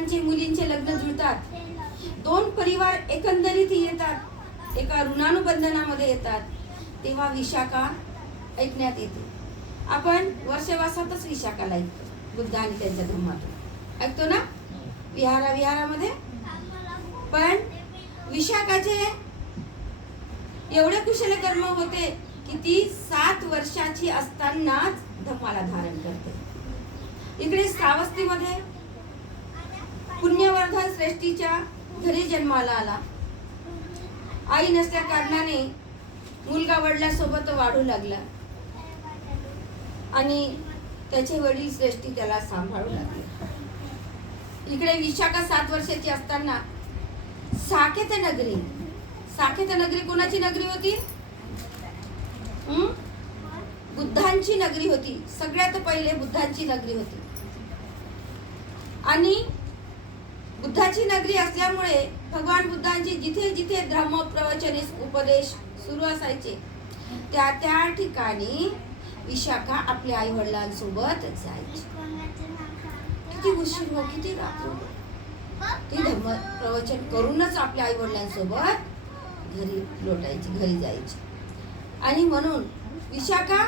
मुलांचे मुलींचे लग्न जुळतात, दोन परिवार एकंदरीत येतात, एका ऋणानुबंधनामध्ये येतात, तेव्हा विशाखा ऐकण्यात येते. आपण वर्षवासातच विशाखाला ऐकतो, बुद्ध आणि त्यांच्या धम्मातून ऐकतो ना, विहारामध्ये. पण विशाखाचे एवढे कुशल कर्म होते की ती 7 वर्षाची असतानाच धम्माला धारण करते. इकडे श्रावस्तीमध्ये पुण्यवर्धन श्रेष्ठीच्या घरी जन्माला आला. आई नसल्या कारणाने मुलगा वडिलांसोबत वाढू लागला आणि त्याचे वडील श्रेष्ठी त्याला सांभाळू लागले. इकडे विशाखा 7 वर्षाची असताना साकेत नगरी कोणाची नगरी होती? बुद्धांची नगरी होती. सगळ्यात पहिले बुद्धांची नगरी होती. आणि बुद्धाची नगरी असल्यामुळे भगवान बुद्धांची जिथे जिथे धर्म प्रवचने उपदेश सुरू असायचे त्या त्या ठिकाणी विशाखा आपल्या आई वडिलांसोबत जायची. किती उशीर हो, किती रात्र हो, ती धर्म प्रवचन करूनच आपल्या आई वडिलांसोबत घरी जायची. आणि म्हणून विशाखा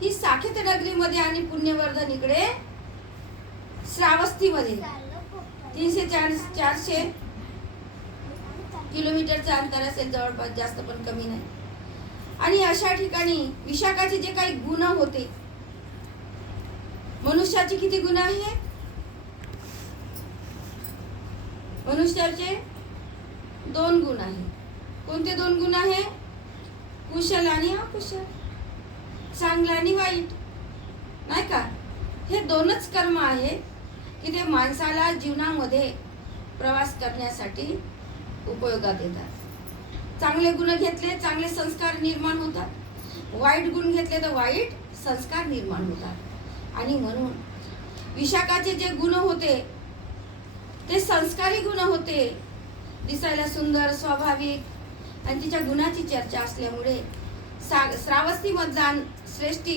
ही साकेत नगरीमध्ये आणि पुण्यवर्धन इकडे श्रावस्तीमध्ये 300-400 किलोमीटरचं अंतर असेल जवळपास, जास्त पण कमी नाही. आणि अशा ठिकाणी विशाखाचे जे काही गुण होते, मनुष्याचे किती गुण आहेत? मनुष्याचे 2 गुण आहेत. कोणते 2 गुण आहे? कुशल आणि अकुशल, चांगलं आणि वाईट, नाही का? हे 2च कर्म आहेत की ते माणसाला जीवनामध्ये प्रवास करण्यासाठी उपयोगात येतात. चांगले गुण घेतले चांगले संस्कार निर्माण होतात, वाईट गुण घेतले तर वाईट संस्कार निर्माण होतात. आणि म्हणून विशाखाचे जे गुण होते ते संस्कारी गुण होते, दिसायला सुंदर, स्वाभाविक, आणि तिच्या गुणाची चर्चा असल्यामुळे श्रावस्ती मधला श्रेष्ठी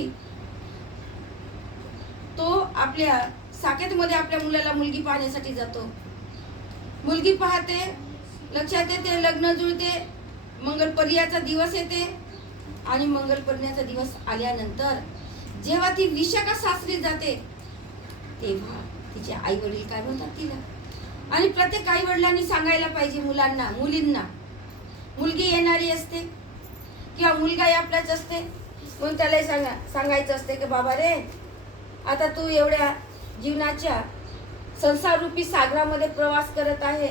तो आपल्या साकेतमध्ये आपल्या मुलाला मुलगी पाहण्यासाठी जातो. मुलगी पाहते, लक्षात येते, लग्न जुळते, मंगलपर्याचा दिवस येते. आणि मंगलपर्याचा दिवस आल्यानंतर जेव्हा ती विशाखा सासरी जाते तेव्हा तिचे आई वडील काय म्हणतात तिला, आणि प्रत्येक आई वडिलांनी सांगायला पाहिजे मुलांना, मुलींना, मुलगी येणारी असते किंवा मुलगा आपलाच असते, म्हणून त्यालाही सांगायचं असते की बाबा रे, आता तू एवढ्या जीवनाच्या संसार रूपी सागरामध्ये प्रवास करत आहे,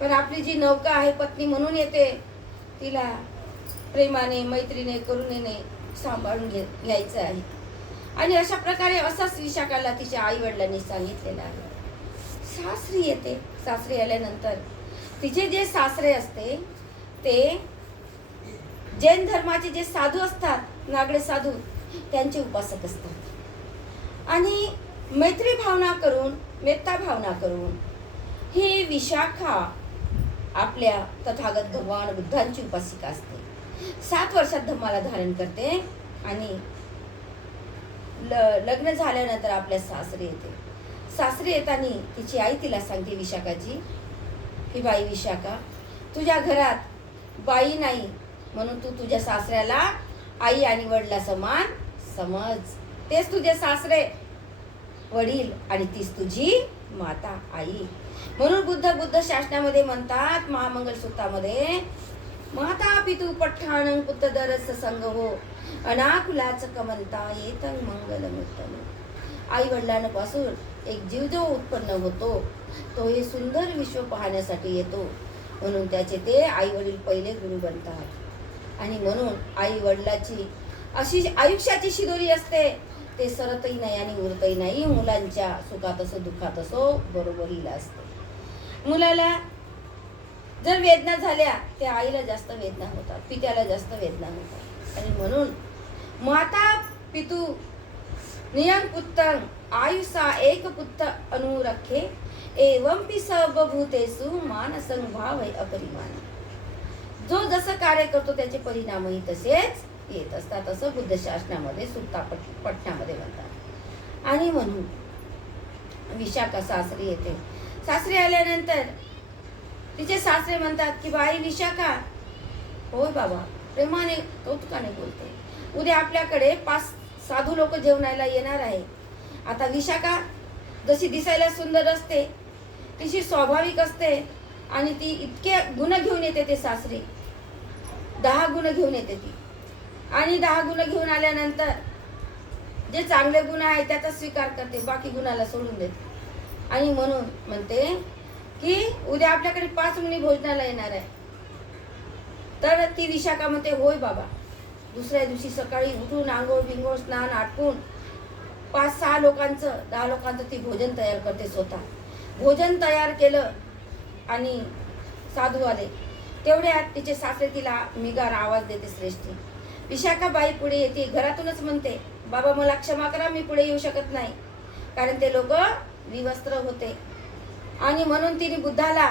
पण आपली जी नौका आहे पत्नी म्हणून येते, तिला प्रेमाने, मैत्रीने, करुणेने सांभाळून घ्यायचं आहे. आणि अशा प्रकारे असाच विशाखाला तिच्या आई वडिलांनी सांगितलेलं आहे. सासरी येते. सासरी आल्यानंतर तिचे जे सासरे असते ते जैन धर्माचे जे साधू असतात, नागडे साधू, त्यांचे उपासक असतात. आणि मैत्री भावना करून, मेत्ता भावना करून ही विशाखा आपल्या तथागत भगवान बुद्धांची उपासिका असते. 7 वर्षात धम्माला धारण करते आणि लग्न झाल्यानंतर आपल्या सासरी येते. सासरी येताना तिची आई तिला सांगते विशाखाची की बाई विशाखा, तुझ्या घरात बाई नाही म्हणून तू तुझ्या सासऱ्याला आई आणि वडिला समान समज. तेच तुझे सासरे वडील आणि तीच तुझी माता आई. म्हणून बुद्ध शासनामध्ये म्हणतात, महामंगल सूत्रामध्ये, माता पितू पठ्ठानं पुत्रदरस संग हो, अनाकुलाच कमलता येतं मंगलम उत्तम. आई वडिलांपासून एक जीव जो उत्पन्न होतो तो हे सुंदर विश्व पाहण्यासाठी येतो, म्हणून त्याचे ते आई वडील पहिले गुरु बनतात. आणि म्हणून आई वडिलाची अशी आयुष्याची शिदोरी असते, ते सरतही नाही आणि उरतही नाही. मुलांच्या सुखात असो दुःखात असो बरोबरीला असते. मुलाला जर वेदना झाल्या त्या आईला जास्त वेदना होतात, पित्याला जास्त वेदना होतात. आणि म्हणून माता पितू नियम पुत्र आयुषा एक पुत्र अनुरखे एवं पि सर्वभूतेषु मानसं भाव अपरिमाण. जो जसं कार्य करतो त्याचे परिणामही तसेच येत असतात, असं बुद्ध शासनामध्ये सुत्ता पठणामध्ये म्हणतात. आणि म्हणून विशाखा सासरी येते. सासरे आल्यानंतर तिचे सासरे म्हणतात की बाई विशाखा, होय बाबा, प्रेमाने कौतुकाने बोलते, उद्या आपल्याकडे 5 साधू लोक जेवणाला येणार आहे. आता विशाखा जशी दिसायला सुंदर असते, तिची स्वाभाविक असते आणि ती इतके गुण घेऊन येते. ते सासरे 10 गुण घेऊन येते ती, आणि 10 गुण घेऊन आल्यानंतर जे चांगले गुण आहे त्याचा स्वीकार करते, बाकी गुणाला सोडून देते. आणि म्हणून म्हणते की उद्या आपल्याकडे 5 मुली भोजनाला येणार आहे. तर ती विशाखा म्हणते होय बाबा. दुसऱ्या दिवशी सकाळी उठून आंघोळ बिंघोळ स्नान आटपून 5-6 लोकांचं 10 लोकांचं ती भोजन तयार करते. स्वतः भोजन तयार केलं आणि साधू आले. तेवढ्यात तिचे सासरे तिला मिगार आवाज देते, श्रेष्ठी. विशाखाबाई पुढे येते, घरातूनच म्हणते, बाबा मला क्षमा करा, मी पुढे येऊ शकत नाही, कारण ते लोक विवस्त्र होते. आणि म्हणून तिने बुद्धाला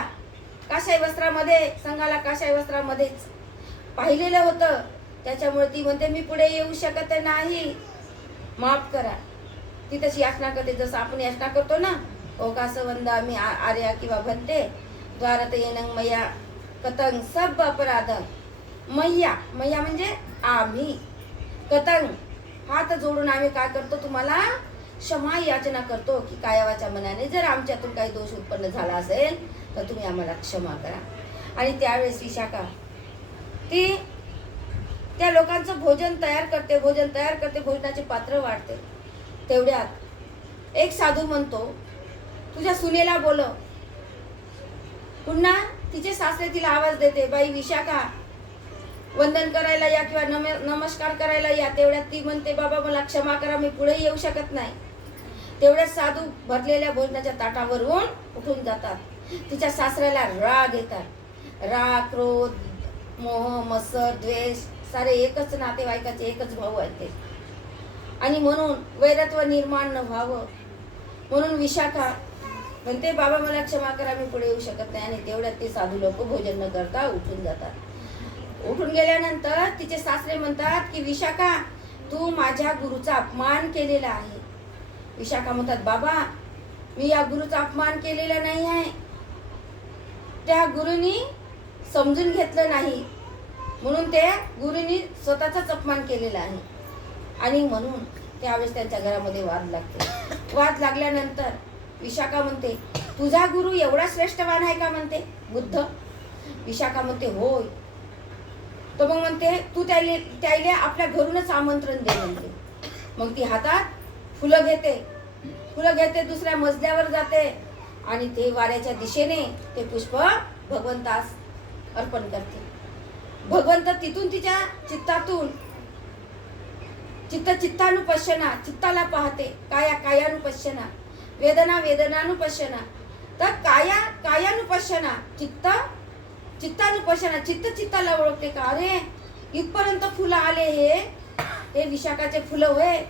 काशाय वस्त्रामध्ये, संघाला काशाय वस्त्रामध्येच पाहिलेलं होतं. त्याच्यामुळे ती म्हणते मी पुढे येऊ शकत नाही, माफ करा. ती तशी याचना करते जसं आपण याचना करतो ना, ओ कासवंदा मी आर्या किंवा भन्ते द्वारत येणं मैया कतंग सब अपराधं. मैया, मैया म्हणजे आम्ही, कतंग हात जोडून आम्ही काय करतो, तुम्हाला क्षमा याचना करतो की कायावाच्या मनाने जर आमच्यातून काही दोष उत्पन्न झाला असेल तर तुम्ही आम्हाला क्षमा करा. आणि त्यावेळेस विशाखा ती त्या लोकांचं भोजन तयार करते, भोजनाचे पात्र वाढते. तेवढ्यात एक साधू म्हणतो, तुझ्या सुनेला बोलव. पुन्हा तिचे सासरे तिला आवाज देते, बाई विशाखा वंदन करायला या किंवा नमस्कार करायला या. तेवढ्यात ती म्हणते, बाबा मला क्षमा करा, मी पुढे येऊ शकत नाही. तेवढ्यात साधू भरलेल्या भोजनाच्या ताटावरून उठून जातात. तिच्या सासऱ्याला राग येतात. राग, क्रोध, मोह, मत्सर, द्वेष सारे एकच नातेवाईकाचे, एकच भाऊ आहेत ते. आणि म्हणून वैरत्व निर्माण न व्हावं म्हणून विशाखा म्हणते, बाबा मला क्षमा करा, मी पुढे येऊ शकत नाही. आणि तेवढ्यात ते साधू लोक भोजन न करता उठून जातात. उठून गेल्यानंतर तिचे सासरे म्हणतात की विशाखा तू माझ्या गुरुचा अपमान केलेला आहे. विशाखा म्हणतात, बाबा मी या गुरुचा अपमान केलेला नाही आहे, त्या गुरुनी समजून घेतलं नाही म्हणून ते गुरुनी स्वतःचाच अपमान केलेला आहे. आणि म्हणून त्यावेळेस त्यांच्या घरामध्ये वाद लागते. वाद लागल्यानंतर विशाखा म्हणते, तुझा गुरु एवढा श्रेष्ठवान आहे का म्हणते, बुद्ध. विशाखा म्हणते होय. तो मग म्हणते तू त्याला आपल्या घरूनच आमंत्रण दे म्हणते. मग ती हातात फुलं घेते, दुसऱ्या मजल्यावर जाते आणि ते वाऱ्याच्या दिशेने ते पुष्प भगवंतास अर्पण करते. भगवंत तिथून तिच्या चित्तातून चित्तानुपश्यना, चित्ताला पाहते. कायानुपश्यना, वेदनानुपश्यना. तर कायानुपश्यना, चित्तानुपश्यना, चित्ताला ओळखते का, अरे इथपर्यंत फुलं आले, हे विशाखाचे फुलं होय.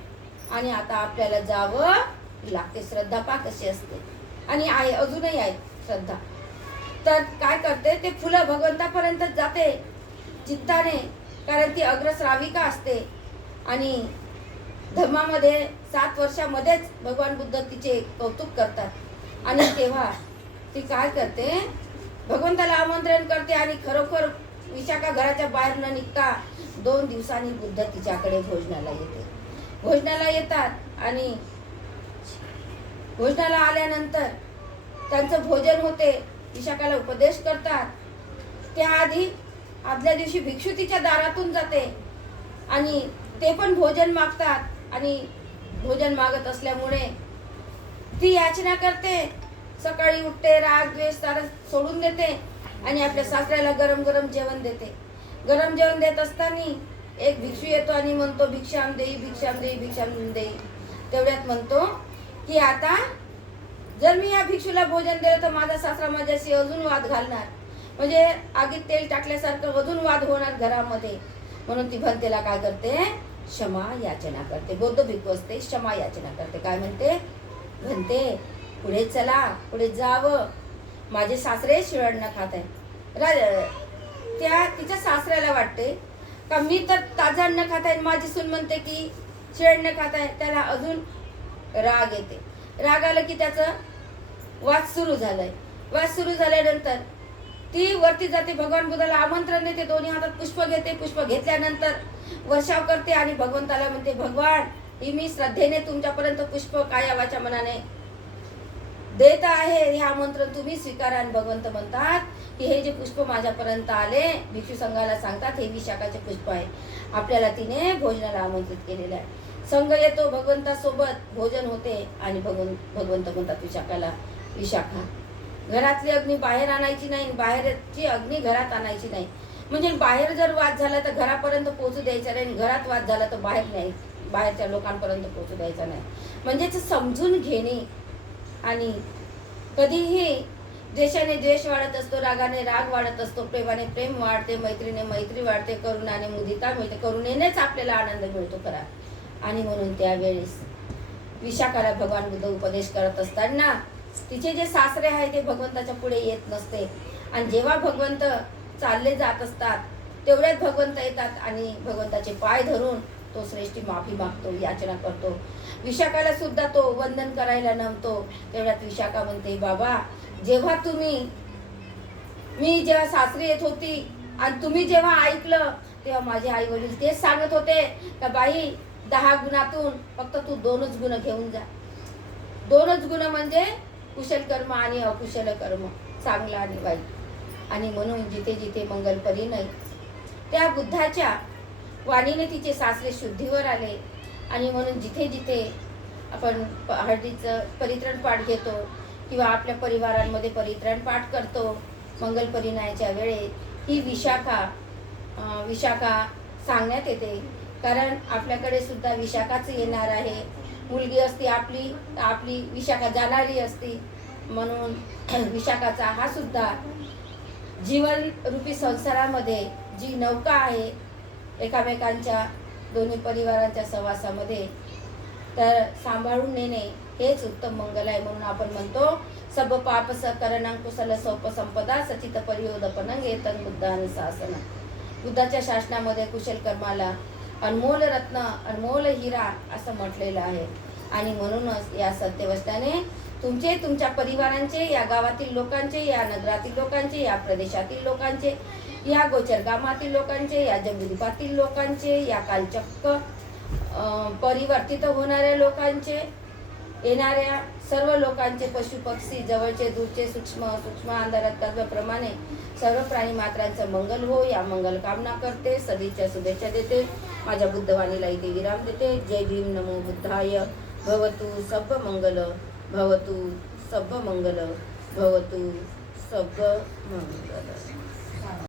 आणि आता आपल्याला जावं लागते. श्रद्धा पा कशी असते, आणि आहे अजूनही आहे श्रद्धा. तर काय करते, ते फुलं भगवंतापर्यंत जाते चित्ताने, कारण ती अग्रश्राविका असते. आणि धर्मामध्ये 7 वर्षामध्येच भगवान बुद्ध तिचे कौतुक करतात. आणि तेव्हा ती काय करते, भगवंताला आमंत्रण करते. आणि खरोखर विशाखा घराच्या बाहेर न निघता 2 दिवसांनी बुद्ध तिच्याकडे भोजनाला येते. भोजनाला येतात आणि भोजनाला आल्यानंतर त्यांचं भोजन होते. विशाखाला उपदेश करतात. त्याआधी आदल्या दिवशी भिक्षू तिच्या दारातून जाते आणि ते पण भोजन मागतात. आणि भोजन मागत असल्यामुळे ती याचना करते. सकाळी उठते, राग द्वेष सारं सोडून देते आणि आपल्या सासऱ्याला गरम गरम जेवण देते. गरम जेवण देत असताना एक भिक्षू येतो आणि म्हणतो, भिक्षाम देई, भिक्षाम देई, भिक्षाम देई. तेवढ्यात म्हणतो की आता जर मी या भिक्षूला भोजन दिलं तर माझा सासरा माझ्याशी अजून वाद घालणार, म्हणजे आगीत तेल टाकल्यासारखं अजून वाद होणार घरामध्ये. म्हणून ती भन्तेला काय करते, क्षमा याचना करते. बौद्ध भिक्खू असते, क्षमा याचना करते. काय म्हणते, भन्ते पुढे चला, पुढे जावं, माझे सासरे शिळण खात आहे. तिच्या सासऱ्याला वाटते का मी तर ताजं अन्न खात आहे, माझी सून म्हणते की शिळण खात आहे. त्याला अजून राग येते. राग आलं की त्याचं वाद सुरू झालाय. वाद सुरू झाल्यानंतर ती वरती जाते, भगवान बुद्धाला आमंत्रण देते, दोन्ही हातात पुष्प घेते. पुष्प घेतल्यानंतर वर्षाव करते आणि भगवंताला म्हणते, भगवान ही मी श्रद्धेने तुमच्यापर्यंत पुष्प काया वाचा मनाने देत आहे, हे आमंत्रण तुम्ही स्वीकारा. आणि भगवंत म्हणतात की हे जे पुष्प माझ्यापर्यंत आले, भिक्षू संघाला सांगतात हे विशाखाचे पुष्प आहे. आपल्याला तिने भोजनाला आमंत्रित केलेलं आहे. संघ येतो, भगवंतासोबत भोजन होते आणि भगवंत म्हणतात विशाखाला, विशाखा घरातली अग्नी बाहेर आणायची नाही, बाहेरची अग्नी घरात आणायची नाही. म्हणजे बाहेर जर वाद झाला तर घरापर्यंत पोहोचू द्यायचा नाही, घरात वाद झाला तर बाहेर नाही, बाहेरच्या लोकांपर्यंत पोहोचू द्यायचा नाही. म्हणजेच समजून घेणे. आणि कधीही द्वेषाने द्वेष वाढत असतो, रागाने राग वाढत असतो, प्रेमाने प्रेम वाढते, मैत्रीने मैत्री वाढते, करुणाने मुदिता मिळते. करुणेनेच आपल्याला आनंद मिळतो खरा. आणि म्हणून त्यावेळेस विशाखाला भगवान बुद्ध उपदेश करत असताना तिचे जे सासरे आहे ते भगवंताच्या पुढे येत नसते. आणि जेव्हा भगवंत चालले जात असतात तेवढ्यात भगवंत येतात आणि भगवंताचे पाय धरून तो श्रेष्ठी माफी मागतो, याचना करतो. विशाखाला सुद्धा तो वंदन करायला नमतो. तेवढ्यात विशाखा म्हणते, बाबा जेव्हा मी जेव्हा सासरी येत होती आणि तुम्ही जेव्हा ऐकलं तेव्हा माझे आई वडील तेच सांगत होते का बाई 10 गुणातून फक्त तू 2च गुण घेऊन जा. 2च गुण म्हणजे कुशल कर्म आणि अकुशल कर्म, चांगला आणि वाईट. आणि म्हणून जिथे जिथे मंगलपरी नाही, त्या बुद्धाच्या वाणीने तिचे सासरे शुद्धीवर आले. आणि म्हणून जिथे जिथे आपण हळदीचं परित्रण पाठ घेतो किंवा आपल्या परिवारांमध्ये परित्रण पाठ करतो मंगलपरिणयाच्या वेळेत, ही विशाखा सांगण्यात येते. कारण आपल्याकडे सुद्धा विशाखाच येणार आहे. मुलगी असती आपली विशाखा जाणारी असती. म्हणून विशाखाचा हा सुद्धा जीवन रूपी संसारामध्ये जी नौका आहे एकामेकांच्या दोन्ही परिवारांच्या सहवासामध्ये, तर सांभाळून नेणे हेच उत्तम मंगल आहे. म्हणून आपण म्हणतो सब पाप सकरणं कुशल सौप संपदा सचित परियोदपनं एतन बुद्ध आणि शासन. बुद्धाच्या शासनामध्ये कुशल कर्माला अनमोल रत्न, अनमोल हिरा असं म्हटलेलं आहे. आणि म्हणूनच या सत्यवचनाने तुमचे, तुमच्या परिवारांचे, या गावातील लोकांचे, या नगरातील लोकांचे, या प्रदेशातील लोकांचे, या गोचरगामातील लोकांचे, या जगद्वीपातील लोकांचे, या कालचक्र परिवर्तित होणाऱ्या लोकांचे, येणाऱ्या सर्व लोकांचे, पशु पक्षी, जवळचे दूरचे, सूक्ष्म अंधाराप्रमाणे सर्व प्राणी मात्रांचं मंगल हो, या मंगल कामना करते. सदिच्छा शुभेच्छा देते. माझ्या बुद्धवाणीला इथे विराम देते. जय भीम. नमो बुद्धाय. भवतु सब मंगल, भवतु सब मंगल, भवतु सब मंगल.